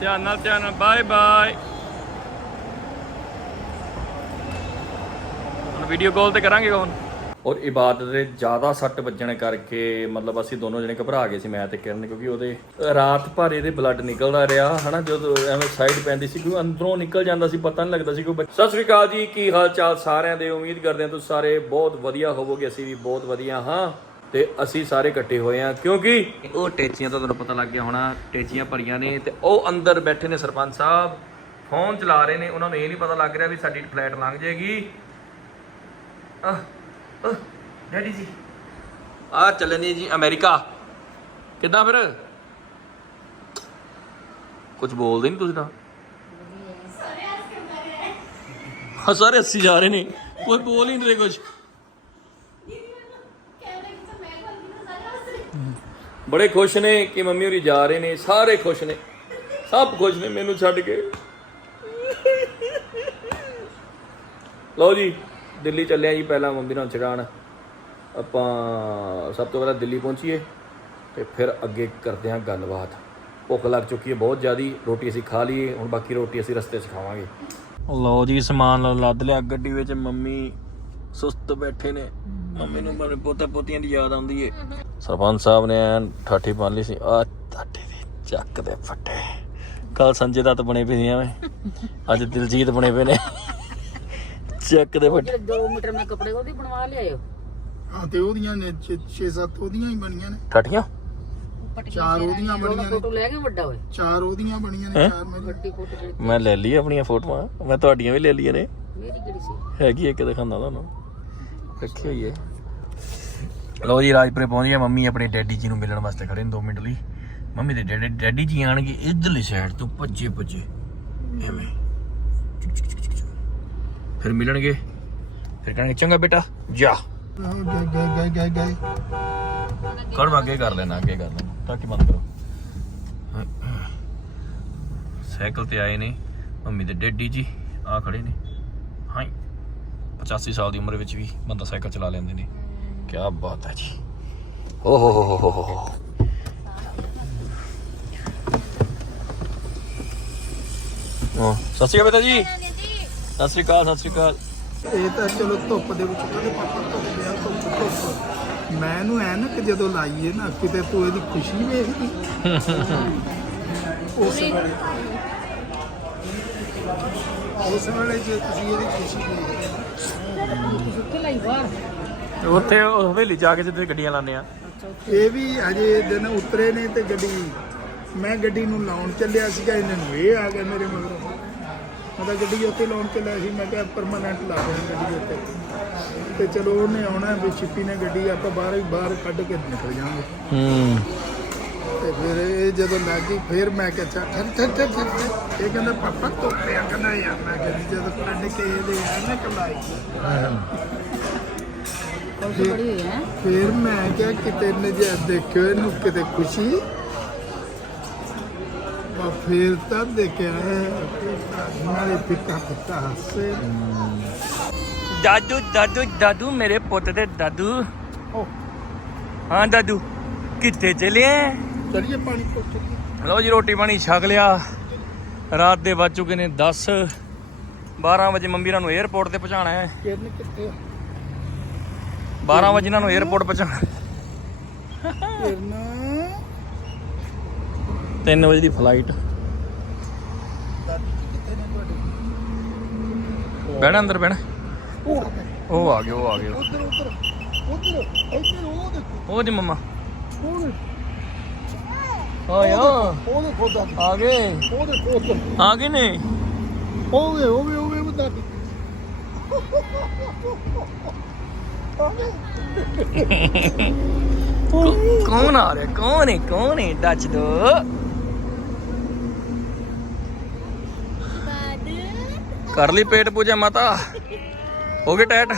ਧਿਆਨ ਨਾਲ ਧਿਆਨ ਨਾਲ ਬਾਏ ਬਾਏ ਹੁਣ ਵੀਡੀਓ ਕਾਲ ਤੇ ਕਰਾਂਗੇ ਕੌਣ? ਔਰ ਇਬਾਦਤ ਦੇ ਜ਼ਿਆਦਾ ਸੱਟ ਵੱਜਣ ਕਰਕੇ ਮਤਲਬ ਅਸੀਂ ਦੋਨੋਂ ਜਣੇ ਘਬਰਾ ਗਏ ਸੀ ਮੈਂ ਤੇ ਕਿਰਨ, ਕਿਉਂਕਿ ਉਹਦੇ ਰਾਤ ਭਰ ਇਹਦੇ ਬਲੱਡ ਨਿਕਲਦਾ ਰਿਹਾ, ਹਨਾ, ਜਦੋਂ ਐਵੇਂ ਸਾਈਡ ਪੈਂਦੀ ਸੀ, ਕਿਉਂਕਿ ਅੰਦਰੋਂ ਨਿਕਲ ਜਾਂਦਾ ਸੀ, ਪਤਾ ਨਹੀਂ ਲੱਗਦਾ ਸੀ ਕੋਈ ਸਤਿ ਸ਼੍ਰੀ ਅਕਾਲ ਜੀ, ਕੀ ਹਾਲ ਚਾਲ ਸਾਰਿਆਂ ਦੇ? ਉਮੀਦ ਕਰਦੇ ਹਾਂ ਤੁਸੀਂ ਸਾਰੇ ਬਹੁਤ ਵਧੀਆ ਹੋਵੋਗੇ, ਅਸੀਂ ਵੀ ਬਹੁਤ ਵਧੀਆ ਹਾਂ। ਤੇ ਅਸੀਂ ਸਾਰੇ ਇਕੱਠੇ ਹੋਏ ਹਾਂ। ਕਿਉਂਕਿ ਉਹ ਟੇਚੀਆਂ ਤਾਂ ਤੁਹਾਨੂੰ ਪਤਾ ਲੱਗ ਗਿਆ ਹੋਣਾ ਟੇਚੀਆਂ ਭਰੀਆਂ ਨੇ ਤੇ ਉਹ ਅੰਦਰ ਬੈਠੇ ਨੇ ਸਰਪੰਚ ਸਾਹਿਬ। ਫੋਨ ਚਲਾ ਰਹੇ ਨੇ ਉਹਨਾਂ ਨੂੰ ਇਹ ਨਹੀਂ ਪਤਾ ਲੱਗ ਰਿਹਾ ਵੀ ਸਾਡੀ ਫਲਾਈਟ ਲੰਘ ਜਾਏਗੀ। ਡੈਡੀ ਜੀ। ਆ ਚੱਲੇ ਨੇ ਜੀ ਅਮਰੀਕਾ। ਕਿੱਦਾਂ ਫਿਰ? ਕੁਝ ਬੋਲਦੇ ਨਹੀਂ ਤੁਸੀਂ ਤਾਂ? ਹਾਂ ਸਾਰੇ ਹੱਸੀ ਜਾ ਰਹੇ ਨੇ। ਕੋਈ ਬੋਲ ਹੀ ਨਹੀਂ ਰਹੇ ਕੁਝ ਬੜੇ ਖੁਸ਼ ਨੇ ਕਿ ਮੰਮੀ ਹੋਰੀ ਜਾ ਰਹੇ ਨੇ, ਸਾਰੇ ਖੁਸ਼ ਨੇ। ਸਭ ਖੁਸ਼ ਨੇ, ਮੈਨੂੰ ਛੱਡ ਕੇ। ਲਓ ਜੀ, ਦਿੱਲੀ ਚੱਲਿਆ ਜੀ ਪਹਿਲਾਂ ਮੰਮੀ ਨਾਲ ਚੜਾਣ ਆਪਾਂ ਸਭ ਤੋਂ ਪਹਿਲਾਂ ਦਿੱਲੀ ਪਹੁੰਚੀਏ ਤੇ ਫਿਰ ਅੱਗੇ ਕਰਦੇ ਹਾਂ ਗੱਲਬਾਤ। ਭੁੱਖ ਲੱਗ ਚੁੱਕੀ ਹੈ ਬਹੁਤ ਜ਼ਿਆਦੀ, ਰੋਟੀ ਅਸੀਂ ਖਾ ਲਈਏ, ਹੁਣ ਬਾਕੀ ਰੋਟੀ ਅਸੀਂ ਰਸਤੇ 'ਚ ਖਾਵਾਂਗੇ। ਲਓ ਜੀ, ਸਮਾਨ ਲੱਦ ਲਿਆ, ਗੱਡੀ ਵਿੱਚ ਮੰਮੀ ਸੁਸਤ ਬੈਠੇ ਨੇ। ਮੰਮੀ ਨੂੰ ਮੇਰੇ ਪੋਤੇ ਪੋਤੀਆਂ ਦੀ ਯਾਦ ਆਉਂਦੀ ਏ। ਸਰਪੰਚ ਸਾਹਿਬ ਨੇ ਐਨ ਠਾਠੀ ਬੰਨ ਲਈ ਸੀ। ਆ ਠਾਠੀ ਦੇ ਚੱਕ ਦੇ ਫੱਟੇ। ਕੱਲ ਸੰਜੇ ਦੱਤ ਬਣੇ ਪਏ ਸੀ ਐਵੇਂ। ਅੱਜ ਦਿਲਜੀਤ ਬਣੇ ਪਏ ਨੇ। ਚੱਕ ਦੇ ਫੱਟੇ। 2 ਮੀਟਰ ਮੈਂ ਕੱਪੜੇ ਉਹਦੀ ਬਣਵਾ ਲਿਆਇਓ। ਹਾਂ ਤੇ ਉਹਦੀਆਂ ਨੇ 6-7 ਉਹਦੀਆਂ ਹੀ ਬਣੀਆਂ ਨੇ। ਠਾਠੀਆਂ? ਚਾਰ ਉਹਦੀਆਂ ਬਣੀਆਂ ਨੇ। ਫੋਟੋ ਲੈ ਕੇ ਵੱਡਾ ਹੋਏ ਚਾਰ ਉਹਦੀਆਂ ਬਣੀਆਂ ਨੇ ਚਾਰ ਮੇਰੀਆਂ। ਵੱਡੀ ਫੋਟੋ ਮੈਂ ਲੈ ਲਈ ਆਪਣੀਆਂ ਫੋਟੋਆਂ। ਮੈਂ ਤੁਹਾਡੀਆਂ ਵੀ ਲੈ ਲਈਆਂ ਨੇ। ਮੇਰੀ ਕਿਹੜੀ ਸੀ? ਹੈਗੀ ਇੱਕ ਦਿਖਾਉਂਦਾ ਤੁਹਾਨੂੰ। ਰੱਖੀ ਹੋਈ ਹੈ। ਲਓ ਜੀ, ਰਾਜਪੁਰੇ ਪਹੁੰਚ ਗਿਆ ਮੰਮੀ, ਆਪਣੇ ਡੈਡੀ ਜੀ ਨੂੰ ਮਿਲਣ ਵਾਸਤੇ ਖੜੇ ਨੇ 2 ਮਿੰਟ ਲਈ। ਮੰਮੀ ਦੇ ਡੈਡੀ ਡੈਡੀ ਜੀ ਆਣਗੇ ਇਧਰਲੀ ਸਾਈਡ ਤੋਂ ਭੱਜੇ ਭੱਜੇ। ਐਵੇਂ। ਫਿਰ ਮਿਲਣਗੇ। ਫਿਰ ਕਹਿਣਗੇ, ਚੰਗਾ ਬੇਟਾ, ਜਾ। ਗਏ ਗਏ ਗਏ ਗਏ ਅੱਗੇ ਕਰ ਲੈਣਾ, ਅੱਗੇ ਕਰ ਲੈਣਾ, ਤਾਂ ਕਿ ਬੰਦ ਕਰੋ। ਸਾਈਕਲ ਤੇ ਆਏ ਨੇ ਮੰਮੀ ਦੇ ਡੈਡੀ ਜੀ, ਆ ਖੜੇ ਨੇ। ਹਾਂ 85 ਸਾਲ ਦੀ ਉਮਰ ਵਿੱਚ ਵੀ ਬੰਦਾ ਸਾਈਕਲ ਚਲਾ ਲੈਂਦੇ ਨੇ। ਕੀ ਬਾਤ ਹੈ ਜੀ ਓ ਹੋ ਹੋ ਹੋ ਹੋ ਹੋ ਸਤਿ ਸ਼੍ਰੀ ਅਕਾਲ ਬੇਟਾ ਜੀ ਸਤਿ ਸ਼੍ਰੀ ਅਕਾਲ ਸਤਿ ਸ਼੍ਰੀ ਅਕਾਲ ਇਹ ਤਾਂ ਚਲੋ ਧੁੱਪ ਦੇ ਵਿੱਚ ਕਹਿੰਦੇ ਪਾਪਾ ਧੁੱਪ ਗਿਆ ਧੁੱਪ ਧੁੱਪ। ਮੈਂ ਇਹਨੂੰ ਐਨਕ ਜਦੋਂ ਲਾਈਏ ਨਾ ਕਿਤੇ ਤੂੰ ਇਹਦੀ ਖੁਸ਼ੀ ਵੇਖਦੀ। ਉਸ ਵੇਲੇ ਉਸ ਵੇਲੇ ਜੇ ਤੁਸੀਂ ਇਹਦੀ ਖੁਸ਼ੀ ਵੇਖਦੇ। ਸੁੱਕੇ ਲਈ ਬਾਹਰ। ਉੱਥੇ ਉਹ ਹਵੇਲੀ ਜਾ ਕੇ ਜਿੱਥੇ ਗੱਡੀਆਂ ਲਾਉਂਦੇ ਆ। ਇਹ ਵੀ ਅਜੇ ਦਿਨ ਉਤਰੇ ਨੇ ਤੇ ਗੱਡੀ, ਮੈਂ ਗੱਡੀ ਨੂੰ ਲਾਉਣ ਚੱਲਿਆ ਸੀਗਾ, ਇਹਨਾਂ ਨੂੰ ਇਹ ਆ ਗਿਆ ਮੇਰੇ ਮਗਰ। ਮੈਂ ਤਾਂ ਗੱਡੀ ਉੱਥੇ ਲਾਉਣ ਚੱਲਿਆ ਸੀ, ਮੈਂ ਕਿਹਾ ਪਰਮਾਨੈਂਟ ਲਾ ਦੇਣੀ ਗੱਡੀ ਉੱਤੇ ਤੇ ਚਲੋ ਉਹਨੇ ਆਉਣਾ ਵੀ ਛਿੱਪੀ ਨੇ ਗੱਡੀ, ਆਪਾਂ ਬਾਹਰ ਹੀ ਬਾਹਰ ਕੱਢ ਕੇ ਨਿਕਲ ਜਾਵਾਂਗੇ। ਹੂੰ ਤੇ ਫਿਰ ਇਹ ਜਦੋਂ ਲੱਗ ਗਈ ਫਿਰ ਮੈਂ ਕਿਹਾ, ਚੱਲ ਠਰ ਠਰ ਠਰ ਠਰ ਇਹ ਕਹਿੰਦਾ, ਪਾਪਾ ਧੁੱਪਿਆ ਕਹਿੰਦਾ ਯਾਰ। ਮੈਂ ਕਿਹਾ, ਜਦੋਂ ਕੱਢ ਕੇ ਇਹਦੇ ਆ ਨਾ ਕਲਾਈ ਕੁਲਫੀ ਬੜੀ ਹੋਈ ਹੈ ਫਿਰ ਮੈਂ ਕਿਹਾ ਕਿਤੇ ਨਜ਼ਰ ਦੇਖਿਓ ਇਹਨੂੰ ਕਿਤੇ ਖੁਸ਼ੀ। ਬਾ ਫਿਰ ਤਾਂ ਦੇਖਿਆ ਨਾਲੇ ਪਿੱਤਾ ਪਿੱਤਾ ਹੱਸੇ। ਦਾਦੂ ਦਾਦੂ ਦਾਦੂ ਮੇਰੇ ਪੁੱਤ ਦੇ ਦਾਦੂ ਹਾਂ ਦਾਦੂ ਕਿੱਥੇ ਚਲੇ ਆ ਚਲਿਏ ਪਾਣੀ ਪੁੱਟ ਲਓ ਜੀ ਰੋਟੀ ਪਾਣੀ ਛਕ ਲਿਆ। ਰਾਤ ਦੇ ਵੱਜ ਚੁੱਕੇ ਨੇ 10 12 ਵਜੇ ਮੰਮੀ ਨੂੰ 에어ਪੋਰਟ ਤੇ ਪਹੁੰਚਾਣਾ ਹੈ ਕਿਰਨ ਕਿੱਥੇ 12 ਵਜੇ ਇਹਨਾਂ ਨੂੰ 에어ਪੋਰਟ ਪਹੁੰਚਾਣਾ 3 ਵਜੇ ਦੀ ਫਲਾਈਟ ਬਹਿਣਾ ਅੰਦਰ ਬਹਿਣਾ। ਉਹ ਆ ਗਏ ਉਹ ਆ ਗਏ ਉਧਰ ਉਧਰ ਉਧਰ ਇੱਧਰ ਉਹ ਦੇਖੋ ਉਹ ਜੀ ਮੰਮਾ। ਉਹ ਦੇਖੋ, ਉਹ ਦੇਖੋ ਦਾਦੀ ਆ ਗਏ ਉਹ ਦੇਖੋ ਉਧਰ ਆ ਗਏ ਨੇ ਹੋਵੇ ਹੋਵੇ ਹੋਵੇ ਉਹ ਕੌਣ ਆ ਰਿਹਾ? ਕੌਣ ਹੈ? ਕੌਣ ਹੈ? ਦੱਸ ਦੋ। ਕਰ ਲਈ ਪੇਟ ਪੂਜਾ ਮਾਤਾ। ਹੋ ਗਏ ਟੈਟ।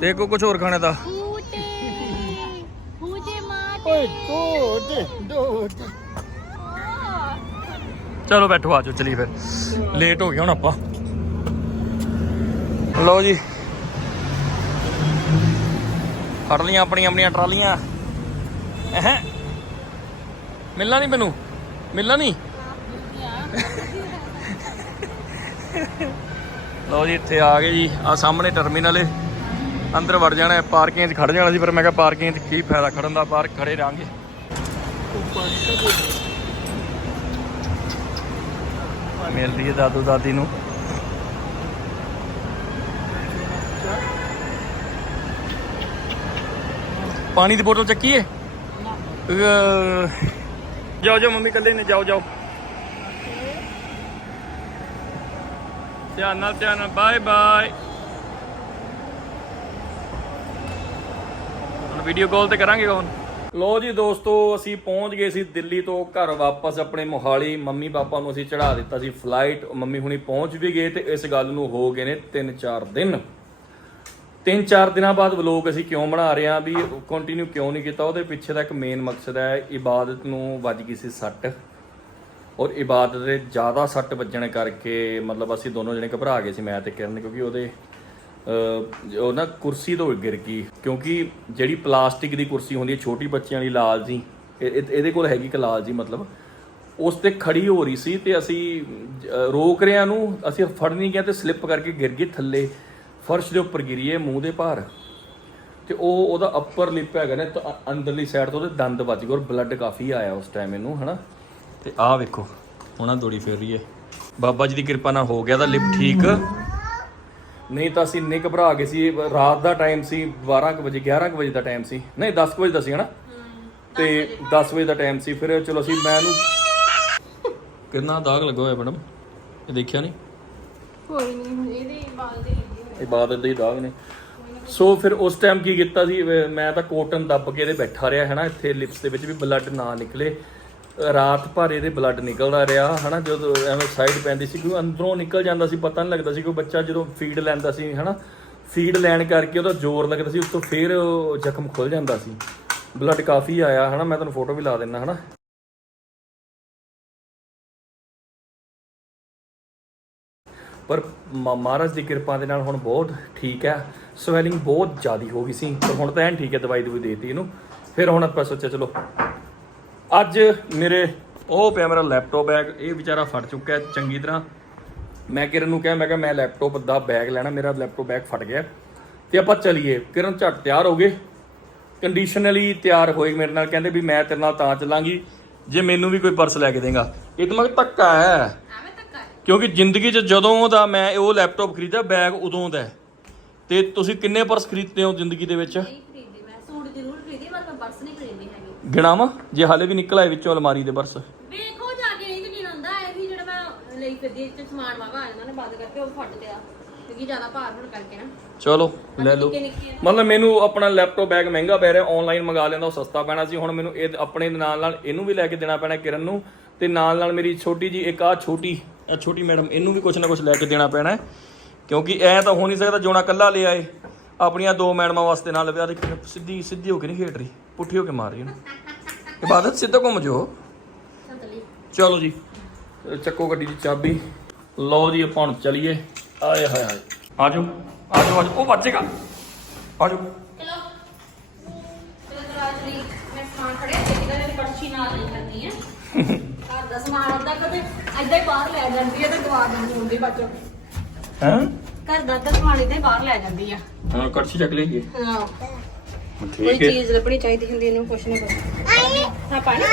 ਦੇਖੋ ਕੁਝ ਹੋਰ ਖਾਣੇ ਦਾ। ਓਏ ਦੋ ਦੋ ਚਲੋ ਬੈਠੋ ਆਜੋ ਚਲੀ ਫਿਰ। ਲੇਟ ਹੋ ਗਿਆ ਹੁਣ ਆਪਾਂ। ਲਓ ਜੀ। ਫੜ ਲੀਆਂ ਆਪਣੀਆਂ ਆਪਣੀਆਂ ਟਰਾਲੀਆਂ। ਐਹ। ਮਿਲਣਾ ਨਹੀਂ ਮੈਨੂੰ? ਮਿਲਣਾ ਨਹੀਂ? ਲਓ ਜੀ, ਇੱਥੇ ਆ ਗਏ ਜੀ। ਆ ਸਾਹਮਣੇ ਟਰਮੀਨਲ ਏ। ਅੰਦਰ ਵੜ ਜਾਣਾ ਪਾਰਕਿੰਗ 'ਚ ਖੜ ਜਾਣਾ ਸੀ, ਪਰ ਮੈਂ ਕਿਹਾ ਪਾਰਕਿੰਗ 'ਚ ਕੀ ਫਾਇਦਾ ਖੜਨ ਦਾ? ਬਾਹਰ ਖੜੇ ਰਾਂਗੇ ਮਿਲਦੀ ਹੈ ਦਾਦੂ ਦਾਦੀ ਨੂੰ। ਪਾਣੀ ਦੀ ਬੋਤਲ ਚੱਕੀ ਏ ਅਹ, ਜਾਓ ਜਾਓ ਮੰਮੀ ਕੱਲੇ ਨੇ ਜਾਓ ਜਾਓ। ਧਿਆਨ ਨਾਲ ਧਿਆਨ ਨਾਲ। ਬਾਏ ਬਾਏ ਹੁਣ ਵੀਡੀਓ ਕਾਲ ਤੇ ਕਰਾਂਗੇ ਹੁਣ। ਲੋ ਜੀ ਦੋਸਤੋ ਅਸੀਂ ਪਹੁੰਚ ਗਏ ਸੀ ਦਿੱਲੀ ਤੋਂ ਘਰ ਵਾਪਸ ਆਪਣੇ ਮੋਹਾਲੀ। ਮੰਮੀ ਪਾਪਾ ਨੂੰ ਅਸੀਂ ਚੜਾ ਦਿੱਤਾ ਸੀ ਫਲਾਈਟ ਮੰਮੀ ਹੁਣੀ ਪਹੁੰਚ ਵੀ ਗਏ ਤੇ ਇਸ ਗੱਲ ਨੂੰ ਹੋ ਗਏ ਨੇ 3-4 ਦਿਨ। ਤਿੰਨ ਚਾਰ ਦਿਨਾਂ ਬਾਅਦ ਵਲੋਗ ਅਸੀਂ ਕਿਉਂ ਬਣਾ ਰਹੇ ਹਾਂ ਵੀ ਕੰਟੀਨਿਊ ਕਿਉਂ ਨਹੀਂ ਕੀਤਾ? ਉਹਦੇ ਪਿੱਛੇ ਦਾ ਇੱਕ ਮੇਨ ਮਕਸਦ ਹੈ ਇਬਾਦਤ ਨੂੰ ਵੱਜ ਗਈ ਸੀ ਸੱਟ। ਔਰ ਇਬਾਦਤ ਦੇ ਜ਼ਿਆਦਾ ਸੱਟ ਵੱਜਣ ਕਰਕੇ ਮਤਲਬ ਅਸੀਂ ਦੋਨੋਂ ਜਣੇ ਘਬਰਾ ਗਏ ਸੀ ਮੈਂ ਤੇ ਕਿਰਨ ਕਿਉਂਕਿ ਉਹਦੇ ਉਹ ਨਾ ਕੁਰਸੀ ਤੋਂ ਗਿਰ ਗਈ। ਕਿਉਂਕਿ ਜਿਹੜੀ ਪਲਾਸਟਿਕ ਦੀ ਕੁਰਸੀ ਹੁੰਦੀ ਹੈ ਛੋਟੀ ਬੱਚਿਆਂ ਵਾਲੀ ਲਾਲ ਜੀ ਇਹਦੇ ਕੋਲ ਹੈਗੀ ਕਿ ਲਾਲ ਜੀ ਮਤਲਬ। ਉਸ ਤੇ ਖੜੀ ਹੋ ਰਹੀ ਸੀ ਤੇ ਅਸੀਂ ਅਹ, ਰੋਕ ਰਿਆਂ ਨੂੰ ਅਸੀਂ ਫੜ ਨਹੀਂ ਗਿਆ ਤੇ ਸਲਿੱਪ ਕਰਕੇ ਗਿਰ ਗਈ ਥੱਲੇ। ਫਰਸ਼ ਦੇ ਉੱਪਰ ਗਿਰੀ ਹੈ ਮੂੰਹ ਦੇ ਭਾਰ। ਤੇ ਉਹ ਉਹਦਾ ਅੱਪਰ ਲਿਪ ਹੈਗਾ ਨੇ ਤਾਂ ਅੰਦਰਲੀ ਸਾਈਡ ਤੋਂ ਉਹਦੇ ਦੰਦ ਵੱਜ ਗਏ ਔਰ ਬਲੱਡ ਕਾਫੀ ਆਇਆ ਉਸ ਟਾਈਮ ਇਹਨੂੰ ਹਨਾ? ਤੇ ਆਹ ਵੇਖੋ ਹੁਣ ਦੌੜੀ ਫਿਰ ਰਹੀ ਹੈ ਬਾਬਾ ਜੀ ਦੀ ਕਿਰਪਾ ਨਾਲ ਹੋ ਗਿਆ ਤਾਂ ਲਿਪ ਠੀਕ। ਨਹੀਂ ਤਾਂ ਅਸੀਂ ਇੰਨੇ ਘਬਰਾ ਗਏ ਸੀ ਰਾਤ ਦਾ ਟਾਈਮ ਸੀ 12 ਕੁ ਵਜੇ 11 ਕੁ ਵਜੇ ਦਾ ਟਾਈਮ ਸੀ। ਨਹੀਂ 10 ਕੁ ਵਜੇ ਦਾ ਸੀ ਹਨਾ? ਤੇ 10 ਵਜੇ। ਦਾ ਟਾਈਮ ਸੀ ਫਿਰ ਚਲੋ ਅਸੀਂ ਮੈਂ ਇਹਨੂੰ ਕਿੰਨਾ ਦਾਗ ਲੱਗਾ ਹੋਇਆ ਮੈਡਮ ਇਹ ਦੇਖਿਆ ਨਹੀਂ? ਕੋਈ ਨਹੀਂ ਇਹਦੇ ਬਾਲ ਦੇ ਇਬਾਦਤ ਦੇ ਹੀ ਦਾਗ ਨੇ। ਸੋ ਫਿਰ ਉਸ ਟਾਈਮ ਕੀ ਕੀਤਾ ਸੀ ਮੈਂ ਤਾਂ ਕੋਟਨ ਦੱਬ ਕੇ ਇਹਦੇ ਬੈਠਾ ਰਿਹਾ, ਹਨਾ, ਇੱਥੇ ਲਿਪਸ ਦੇ ਵਿੱਚ ਵੀ ਬਲੱਡ ਨਾ ਨਿਕਲੇ। ਰਾਤ ਭਰ ਇਹਦੇ ਬਲੱਡ ਨਿਕਲਦਾ ਰਿਹਾ, ਹਨਾ, ਜਦੋਂ ਐਵੇਂ ਸਾਈਡ ਪੈਂਦੀ ਸੀ ਕਿਉਂ ਅੰਦਰੋਂ ਨਿਕਲ ਜਾਂਦਾ ਸੀ, ਪਤਾ ਨਹੀਂ ਲੱਗਦਾ ਸੀ ਕਿ ਬੱਚਾ ਜਦੋਂ ਫੀਡ ਲੈਂਦਾ ਸੀ, ਹਨਾ ਫੀਡ ਲੈਣ ਕਰਕੇ ਉਹਦਾ ਜ਼ੋਰ ਲੱਗਦਾ ਸੀ, ਉਸ ਤੋਂ ਫਿਰ ਉਹ ਜ਼ਖਮ ਖੁੱਲ ਜਾਂਦਾ ਸੀ। ਬਲੱਡ ਕਾਫੀ ਆਇਆ, ਹਨਾ, ਮੈਂ ਤੁਹਾਨੂੰ ਫੋਟੋ ਵੀ ਲਾ ਦਿੰਦਾ, ਹਨਾ। ਪਰ ਮ- ਮਹਾਰਾਜ ਦੀ ਕਿਰਪਾ ਦੇ ਨਾਲ ਹੁਣ ਬਹੁਤ ਠੀਕ ਹੈ। ਸਵੈਲਿੰਗ ਬਹੁਤ ਜ਼ਿਆਦੀ ਹੋ ਗਈ ਸੀ। ਪਰ ਹੁਣ ਤਾਂ ਐਨ ਠੀਕ ਹੈ, ਦਵਾਈ ਦਵਾਈ ਦੇਤੀ ਇਹਨੂੰ। ਫਿਰ ਹੁਣ ਆਪਾਂ ਸੋਚਿਆ, ਚਲੋ। ਅੱਜ ਮੇਰੇ ਉਹ ਪਿਆ ਮੇਰਾ ਲੈਪਟਾਪ ਬੈਗ, ਇਹ ਵਿਚਾਰਾ ਫਟ ਚੁੱਕਾ ਚੰਗੀ ਤਰ੍ਹਾਂ। ਮੈਂ ਕਿਰਨ ਨੂੰ ਕਿਹਾ, ਮੈਂ ਕਿਹਾ, ਮੈਂ ਲੈਪਟਾਪ ਦਾ ਬੈਗ ਲੈਣਾ, ਮੇਰਾ ਲੈਪਟਾਪ ਬੈਗ ਫਟ ਗਿਆ। ਤੇ ਆਪਾਂ ਚਲੀਏ। ਕਿਰਨ ਝਟ ਤਿਆਰ ਹੋ ਗਏ। ਕੰਡੀਸ਼ਨਲੀ ਤਿਆਰ ਹੋਏ ਮੇਰੇ ਨਾਲ। ਕਹਿੰਦੇ ਵੀ ਮੈਂ ਤੇਰੇ ਨਾਲ ਤਾਂ ਚੱਲਾਂਗੀ। ਜੇ ਮੈਨੂੰ ਵੀ ਕੋਈ ਪਰਸ ਲੈ ਕੇ ਦੇਗਾ। ਇਹ ਤਾਂ ਮੈਂ ਕਿਹਾ ਧੱਕਾ ਹੈ। ਕਿਉਂਕਿ ਜ਼ਿੰਦਗੀ 'ਚ ਜਦੋਂ ਦਾ ਮੈਂ ਉਹ ਲੈਪਟਾਪ ਖਰੀਦਿਆ ਬੈਗ ਉਦੋਂ ਦਾ ਹੈ। ਤੇ ਤੁਸੀਂ ਕਿੰਨੇ ਪਰਸ ਖਰੀਦਦੇ ਹੋ ਜ਼ਿੰਦਗੀ ਦੇ ਵਿੱਚ? ਨਹੀਂ ਖਰੀਦੀ ਮੈਂ ਸੂਟ ਜ਼ਰੂਰ ਖਰੀਦੀ ਪਰ ਮੈਂ ਬਰਸ ਨਹੀਂ ਖਰੀਦੀ ਹੈਗੀ। ਗਿਣਾਵਾਂ? ਜੇ ਹਾਲੇ ਵੀ ਨਿਕਲ ਆਏ ਵਿੱਚੋਂ ਅਲਮਾਰੀ ਦੇ ਪਰਸ। ਵੇਖੋ ਜਾ ਕੇ ਇਹ ਨਹੀਂ ਹੁੰਦਾ ਇਹ ਵੀ ਜਿਹੜਾ ਮੈਂ ਲਈ ਫਿਰਦੀ ਇਹ 'ਚ ਸਮਾਨ ਵਾਗਾ ਆ ਜਾਂਦਾ ਨੇ ਬੰਦ ਕਰਕੇ ਉਹ ਫਟ ਗਿਆ। ਕਿਉਂਕਿ ਜ਼ਿਆਦਾ ਭਾਰ ਹੋਣ ਕਰਕੇ ਨਾ। ਚਲੋ ਲੈ ਲਓ। ਨਿੱਕੇ ਨਿੱਕੇ ਮਤਲਬ ਮੈਨੂੰ ਆਪਣਾ ਲੈਪਟਾਪ ਬੈਗ ਮਹਿੰਗਾ ਪੈ ਰਿਹਾ ਆਨਲਾਈਨ ਮੰਗਾ ਲੈਂਦਾ ਉਹ ਸਸਤਾ ਪੈਣਾ ਸੀ। ਹੁਣ ਮੈਨੂੰ ਇਹ ਆਪਣੇ ਦੇ ਨਾਲ ਨਾਲ ਇਹਨੂੰ ਵੀ ਲੈ ਕੇ ਦੇਣਾ ਪੈਣਾ ਕਿਰਨ ਨੂੰ। ਤੇ ਨਾਲ ਨਾਲ ਮੇਰੀ ਛੋਟੀ ਜੀ ਇੱਕ ਆ ਛੋਟੀ ਆ ਛੋਟੀ ਮੈਡਮ ਇਹਨੂੰ ਵੀ ਕੁਝ ਨਾ ਕੁਝ ਲੈ ਕੇ ਦੇਣਾ ਪੈਣਾ ਹੈ। ਕਿਉਂਕਿ ਐ ਤਾਂ ਹੋ ਨਹੀਂ ਸਕਦਾ ਜੋਣਾ ਕੱਲਾ ਲੈ ਆਏ। ਆਪਣੀਆਂ ਦੋ ਮੈਡਮਾਂ ਵਾਸਤੇ ਨਾਲ ਵਿਆਹ ਦੇ ਸਿੱਧੀ ਸਿੱਧੀ ਹੋ ਕੇ ਨਹੀਂ ਖੇਡ ਰਹੀ। ਪੁੱਠੀ ਹੋ ਕੇ ਮਾਰ ਰਹੀ ਨਾ। ਇਬਾਦਤ ਸਿੱਧਾ ਘੁੰਮ ਜੋ ਸੰਤਲੀ ਚਲੋ ਜੀ ਚੱਕੋ ਗੱਡੀ ਦੀ ਚਾਬੀ। ਲਓ ਜੀ ਆਪਾਂ ਹੁਣ ਚਲੀਏ। ਆਏ ਹਾਏ ਹਾਏ। ਆਜੋ ਆਜੋ ਆਜੋ। ਉਹ ਵੱਜੇਗਾ ਆਜੋ। ਚਲੋ। ਚਲੋ ਦਰਾਜ ਲਈ ਮੈਂ ਸਮਾਨ ਫੜਿਆ। ਤੇ ਇਹਦਾ ਪਰਚੀ ਨਾਲ ਨਹੀਂ ਕਰਨੀ ਹੈ। ਦਾ ਸਮਾਨ ਅੱਧਾ ਕਦੇ ਏਦਾਂ ਹੀ ਬਾਹਰ ਲੈ ਜਾਂਦੀ ਹੈ ਤੇ ਗਵਾ ਦਿੰਦੀ ਹੁੰਦੀ ਬਾਅਦ ਚੋਂ। ਹੈਂ? ਘਰ ਦਾ ਅੱਧਾ ਸਮਾਨ ਏਦਾਂ ਹੀ ਬਾਹਰ ਲੈ ਜਾਂਦੀ ਆ। ਹਾਂ ਕੜਛੀ ਚੱਕ ਲਈਏ ਹਾਂ। ਕੋਈ ਠੀਕ ਹੈ। ਚੀਜ਼ ਲੱਭਣੀ ਚਾਹੀਦੀ ਹੁੰਦੀ ਇਹਨੂੰ ਕੁਛ ਨਾ ਕੁਛ। ਹਾਂ ਪਾਣੀ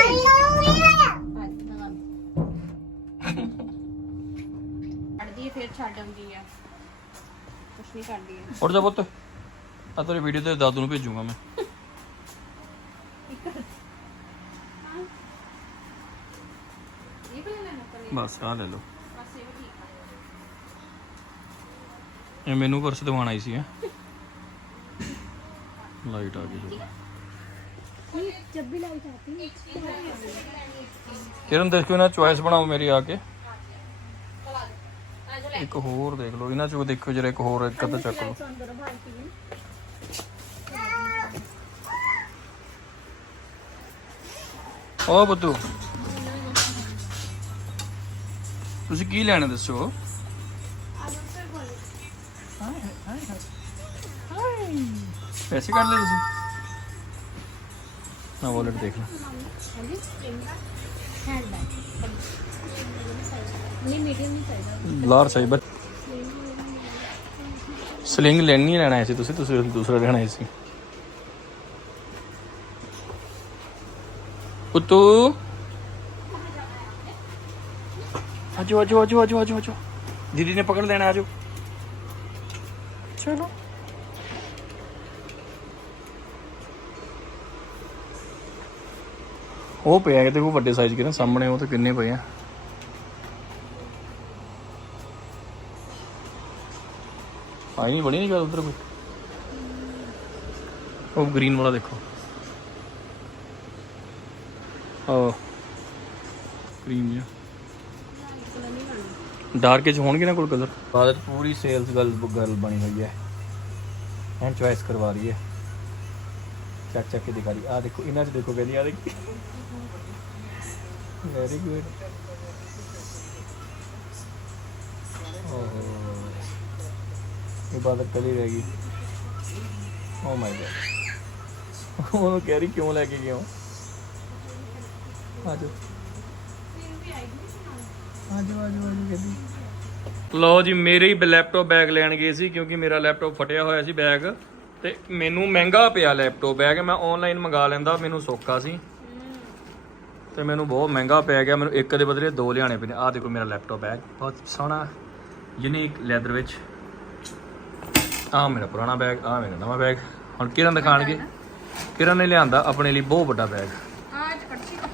ਕੱਢਦੀ ਹੈ ਫਿਰ ਛੱਡ ਆਉਂਦੀ ਆ। ਕੁਛ ਨਹੀਂ ਕਰਦੀ ਹੈ ਉੱਠ ਜਾ ਪੁੱਤ। ਆ ਤੇਰੀ ਵੀਡੀਓ ਤੇ ਦਾਦੂ ਨੂੰ ਭੇਜੂਗਾ ਮੈਂ। ਬਸ ਆ ਲੈ ਲਓ ਬਸ ਇਹ ਵੀ ਠੀਕ ਆ ਇਹ ਮੈਨੂੰ ਪਰਸ ਦਿਵਾਣਾ ਹੀ ਸੀ ਹੈ ਲਾਈਟ ਆ ਗਈ ਜੀ ਜਦ ਵੀ ਲਾਈਟ ਆਤੀ ਹੈ ਕਿਰਨ ਦੇਖੋ ਇਹਨਾਂ ਚੁਆਇਸ ਬਣਾਓ ਮੇਰੀ ਆ ਕੇ ਇੱਕ ਹੋਰ ਦੇਖ ਲਓ ਇਹਨਾਂ ਚੋਂ ਦੇਖੋ ਜਰਾ ਇੱਕ ਹੋਰ ਇੱਕ ਅੱਧਾ ਚੱਕ ਲਓ ਓ ਬੁੱਧੂ ਤੁਸੀਂ ਕੀ ਲੈਣਾ ਦੱਸੋ? ਪੈਸੇ ਕੱਢ ਲਏ ਤੁਸੀਂ। ਨਾ ਵਾਲਟ ਦੇਖ ਲਓ। ਨਹੀਂ ਮੀਡੀਅਮ ਨਹੀਂ ਚਾਹੀਦਾ ਲਾਰ ਸਹੀ ਬਸ ਸਲਿੰਗ ਲੈਣੀ ਨਹੀਂ ਲੈਣਾ ਸੀ ਤੁਸੀਂ ਤੁਸੀਂ ਦੂਸਰਾ ਲੈਣਾ ਸੀ। ਉਤੂ ਆਜੋ ਆਜੋ ਆਜੋ ਆਜੋ ਆਜੋ ਆਜੋ। ਦੀਦੀ ਨੇ ਪਕੜ ਲੈਣਾ ਆਜੋ। ਚਲੋ। ਉਹ ਪਿਆ ਕਿਤੇ ਉਹ ਵੱਡੇ ਸਾਈਜ਼ ਕੇ ਨਾ ਸਾਹਮਣੇ ਉਹ ਤੇ ਕਿੰਨੇ ਪਏ ਆ। ਆਈ ਨਹੀਂ ਬਣੀ ਨਹੀਂ ਗੱਲ ਉਧਰ ਕੋਈ। ਉਹ ਗ੍ਰੀਨ ਵਾਲਾ ਦੇਖੋ। ਉਹ ਕਰੀਮ ਜਿਹਾ ਡਾਰਕ ਚ ਹੋਣਗੇ ਨਾ ਕੋਲ ਕਲਰ? ਬਾਦਲ ਪੂਰੀ ਸੇਲਸ ਗੱਲ ਗੱਲ ਬਣੀ ਹੋਈ ਹੈ। ਐਂ ਚੁਆਇਸ ਕਰਵਾ ਰਹੀ ਹੈ। ਚੱਕ ਚੱਕ ਕੇ ਦਿਖਾ ਰਹੀ ਆ ਦੇਖੋ ਇਹਨਾਂ ਚ ਦੇਖੋ ਕਹਿੰਦੀ ਆ ਦੇਖੀ। ਵੈਰੀ ਗੁੱਡ ਓਹੋ। ਇਹ ਬਾਦਲ ਕਲੀ ਰਹਿ ਗਈ। ਓ ਮਾਈ ਗॉड ਉਹ ਕਹਿ ਰਹੀ ਕਿਉਂ ਲੈ ਕੇ ਗਿਆ ਆਜੋ ਆਜੋ ਆਜੋ ਆਜੋ ਕਹਿੰਦੀ ਲਓ ਜੀ ਮੇਰੇ ਹੀ ਲੈਪਟਾਪ ਬੈਗ ਲੈਣ ਗਏ ਸੀ ਕਿਉਂਕਿ ਮੇਰਾ ਲੈਪਟਾਪ ਫਟਿਆ ਹੋਇਆ ਸੀ ਬੈਗ ਤੇ ਮੈਨੂੰ ਮਹਿੰਗਾ ਪਿਆ ਲੈਪਟਾਪ ਬੈਗ ਮੈਂ ਆਨਲਾਈਨ ਮੰਗਾ ਲੈਂਦਾ ਮੈਨੂੰ ਸੌਖਾ ਸੀ। ਤੇ ਮੈਨੂੰ ਬਹੁਤ ਮਹਿੰਗਾ ਪੈ ਗਿਆ। ਮੈਨੂੰ ਇੱਕ ਦੇ ਬਦਲੇ ਦੋ ਲਿਆਣੇ ਪਏ ਆਹ ਦੇਖੋ ਮੇਰਾ ਲੈਪਟਾਪ ਬੈਗ ਬਹੁਤ ਸੋਹਣਾ ਯੂਨੀਕ ਲੈਦਰ ਵਿੱਚ। ਆਹ ਮੇਰਾ ਪੁਰਾਣਾ ਬੈਗ ਆਹ ਮੇਰਾ ਨਵਾਂ ਬੈਗ ਹੁਣ ਕਿਰਨ ਦਿਖਾਣਗੇ। ਕਿਰਨ ਨੇ ਲਿਆਂਦਾ ਆਪਣੇ ਲਈ ਬਹੁਤ ਵੱਡਾ ਬੈਗ ਹਾਂ ਇਹ ਕੜਛੀ ਦਾ।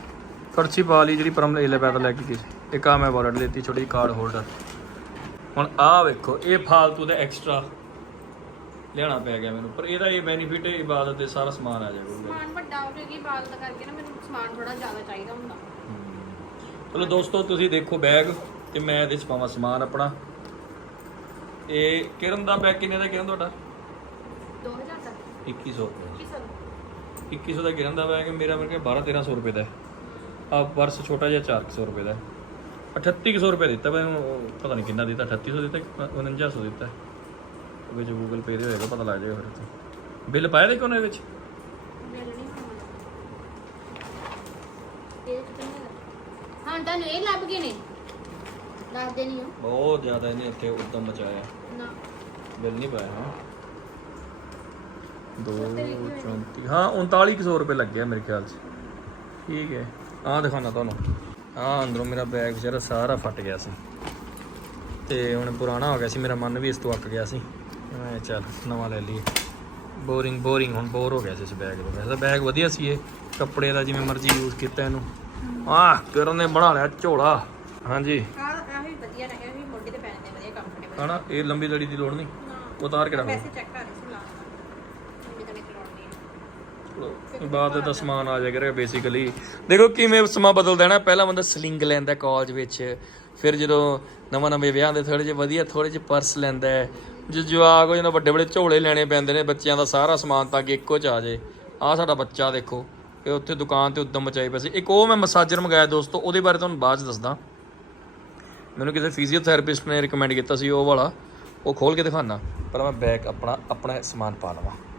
ਕਰਚੀ ਪਾ ਲਈ ਜਿਹੜੀ ਪਰਮ ਲੈ ਲੈ ਪੈਦਾ ਲੈ ਕੇ ਗਈ ਸੀ। ਇੱਕ ਆ ਮੈਂ ਵਾਲਟ ਲੈਤੀ ਛੋਟੀ ਕਾਰਡ ਹੋਲਡਰ ਹੁਣ ਆਹ ਵੇਖੋ ਇਹ ਫਾਲਤੂ ਦਾ ਐਕਸਟਰਾ ਲਿਆਣਾ ਪੈ ਗਿਆ ਮੈਨੂੰ। ਪਰ ਇਹਦਾ ਇਹ ਬੈਨੀਫਿਟ ਹੈ ਇਬਾਦਤ ਦੇ ਸਾਰਾ ਸਮਾਨ ਆ ਜਾਏਗਾ ਸਮਾਨ ਵੱਡਾ ਹੋ ਜਾਏਗੀ ਬਾਲ ਦਾ ਕਰਕੇ ਨਾ ਮੈਨੂੰ ਸਮਾਨ ਥੋੜਾ ਜ਼ਿਆਦਾ ਚਾਹੀਦਾ ਹੁੰਦਾ। ਚਲੋ ਦੋਸਤੋ ਤੁਸੀਂ ਦੇਖੋ ਬੈਗ ਤੇ ਮੈਂ ਇਹਦੇ ਚ ਪਾਵਾਂ ਸਮਾਨ ਆਪਣਾ। ਇਹ ਕਿਰਨ ਦਾ ਬੈਗ ਕਿੰਨੇ ਦਾ ਕਿਰਨ ਤੁਹਾਡਾ? 2000 ਦਾ। 2100 ਰੁਪਏ ਕੀ ਸਰ 2100 ਦਾ ਕਿਰਨ ਦਾ ਬੈਗ ਮੇਰਾ ਮੇਰੇ ਕੋਲ 12 1300 ਰੁਪਏ ਦਾ ਆ ਪਰਸ ਛੋਟਾ ਜਿਹਾ 400 ਰੁਪਏ ਦਾ। 3800 ਰੁਪਏ ਦਿੱਤਾ ਮੈਨੂੰ ਪਤਾ ਨਹੀਂ ਕਿੰਨਾ ਦਿੱਤਾ 3800 ਦਿੱਤਾ ਕਿ 4900 ਦਿੱਤਾ। ਵਿੱਚ ਗੂਗਲ ਪੇ ਦੇ ਹੋਏਗਾ ਪਤਾ ਲੱਗ ਜਾਏਗਾ ਫਿਰ ਤੇ ਬਿੱਲ ਪਾਇਆ ਦੇ ਕੋਨੇ ਵਿੱਚ? ਮਿਲ ਨਹੀਂ ਹੋਣਾ ਇਹ ਕਿੰਨੇ ਦਾ ਹਾਂ ਤਾਂ ਇਹ ਲੱਭ ਗਏ ਨੇ? ਦੱਸ ਦੇਣੀ ਹੋ। ਬਹੁਤ ਜ਼ਿਆਦਾ ਇਹਨੇ ਇੱਥੇ ਉਦਮ ਮਚਾਇਆ। ਨਾ। ਬਿੱਲ ਨਹੀਂ ਪਾਇਆ ਹਾਂ। 234 ਹਾਂ 3900 ਰੁਪਏ ਲੱਗਿਆ ਮੇਰੇ ਖਿਆਲ 'ਚ। ਠੀਕ ਹੈ। ਆਹ ਦਿਖਾਣਾ ਤੁਹਾਨੂੰ। ਆਹ ਅੰਦਰੋਂ ਮੇਰਾ ਬੈਗ ਜਿਹੜਾ ਸਾਰਾ ਫਟ ਗਿਆ ਸੀ। ਤੇ ਹੁਣ ਪੁਰਾਣਾ ਹੋ ਗਿਆ ਸੀ ਮੇਰਾ ਮਨ ਵੀ ਇਸ ਤੋਂ ਅੱਕ ਗਿਆ ਸੀ। ਮੈਂ ਚੱਲ ਨਵਾਂ ਲੈ ਲਈਏ। ਬੋਰਿੰਗ ਬੋਰਿੰਗ ਹੁਣ ਬੋਰ ਹੋ ਗਿਆ ਸੀ ਇਸ ਬੈਗ ਤੋਂ। ਵੈਸੇ ਬੈਗ ਵਧੀਆ ਸੀ ਇਹ। ਕੱਪੜੇ ਦਾ ਜਿਵੇਂ ਮਰਜ਼ੀ ਯੂਜ਼ ਕੀਤਾ ਇਹਨੂੰ। ਆਹ ਕਰਨ ਨੇ ਬਣਾ ਲਿਆ ਝੋਲਾ। ਹਾਂਜੀ। ਆ ਆ ਵੀ ਵਧੀਆ ਨੇ ਇਹ ਵੀ ਮੋਢੇ ਤੇ ਪੈਣੇ ਨੇ ਵਧੀਆ ਕੰਫਰਟੇਬਲ ਹਨਾ ਇਹ ਲੰਬੀ ਲੜੀ ਦੀ ਲੋੜ ਨਹੀਂ। ਉਤਾਰ ਕੇ ਰੱਖੋ ਵੈਸੇ ਚੈੱਕ ਕਰ ਰਹੀ ਸੀ ਲਾਸਟ ਮੰਮੀ ਤਾਂ ਨਹੀਂ ਕਰਾਉਣੀ ਬਾਅਦ ਦਾ ਸਮਾਨ ਆ ਜਾ ਜਾਏਗਾ ਬੇਸਿਕਲੀ ਦੇਖੋ ਕਿਵੇਂ ਸਮਾਂ ਬਦਲ ਦੇਣਾ ਪਹਿਲਾਂ ਬੰਦਾ ਸਲਿੰਗ ਲੈਂਦਾ ਕਾਲਜ ਵਿੱਚ, ਫਿਰ ਜਦੋਂ ਨਵਾਂ ਨਵੇਂ ਵਿਆਹ ਦੇ ਥੋੜੇ ਜਿਹੇ ਵਧੀਆ ਥੋੜੇ ਜਿਹੇ ਪਰਸ ਲੈਂਦਾ ਹੈ। ਜੇ ਜਵਾਕ ਹੋ ਜਾਂਦਾ, ਵੱਡੇ ਵੱਡੇ ਝੋਲੇ ਲੈਣੇ ਪੈਂਦੇ ਨੇ, ਬੱਚਿਆਂ ਦਾ ਸਾਰਾ ਸਮਾਨ ਤਾਂ ਕਿ ਇੱਕੋ ਚ ਆ ਜੇ ਆਹ ਸਾਡਾ ਬੱਚਾ ਦੇਖੋ, ਇਹ ਉੱਥੇ ਦੁਕਾਨ ਤੇ ਉਦਮ ਮਚਾਈ ਪਈ ਸੀ। ਇੱਕ ਉਹ ਮੈਂ ਮਸਾਜਰ ਮੰਗਾਇਆ ਦੋਸਤੋ, ਉਹਦੇ ਬਾਰੇ ਤੁਹਾਨੂੰ ਬਾਅਦ ਚ ਦੱਸਦਾ। ਮੈਨੂੰ ਕਿਸੇ ਫਿਜ਼ੀਓਥੈਰੇਪਿਸਟ ਨੇ ਰეკਮੈਂਡ ਕੀਤਾ ਸੀ ਉਹ ਵਾਲਾ। ਉਹ ਖੋਲ ਕੇ ਦਿਖਾਣਾ ਪਰ ਮੈਂ ਬੈਗ ਆਪਣਾ ਆਪਣਾ ਸਮਾਨ ਪਾ ਲਵਾਂ।